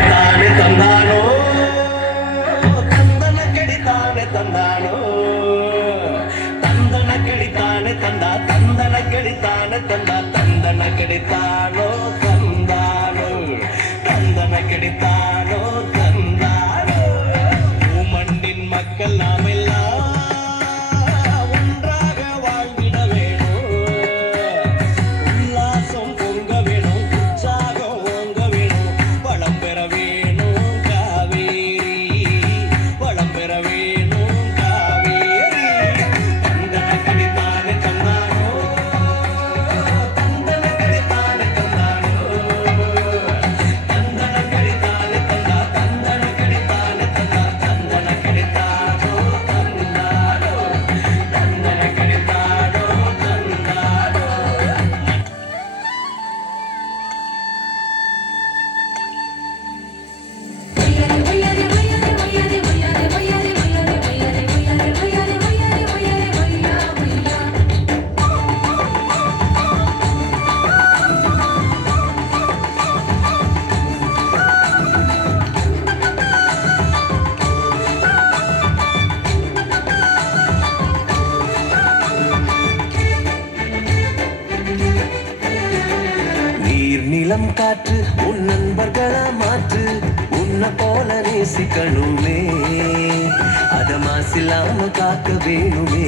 தானே தந்தானோ தந்தன கடித்தானே தந்தானோ தந்தன கடித்தானே தந்தா தந்தன கடித்தானே தந்தா தந்தன கடித்தானோ தந்தானோ தந்தன கடித்தானோ தந்தானோ பூமண்ணின் மக்கள் நாமெல்லாம் ஒன்றாக வாழ்ந்திட வேணும் உல்லாசம் பொங்க வேணும் உற்சாகம் ஓங்க வேணும் வளம் பெற வேணும் காவேரி வளம் பெற வேணும் காவேரி தந்தன கடித்தானே தந்தானோ தந்தன கடித்தானே தந்தானோ தந்தன கடித்தானே தந்தா தந்தன கடித்தானே தந்தா தந்தன கடித்தானோ தந்தானோ தந்தன கடித்தானோ தந்தானோ நீர் நிலம் காற்று உன் நண்பர்களா மாற்று உன்னை போல நேசிக்கணுமே அத மாசில்லாம காக்க வேணுமே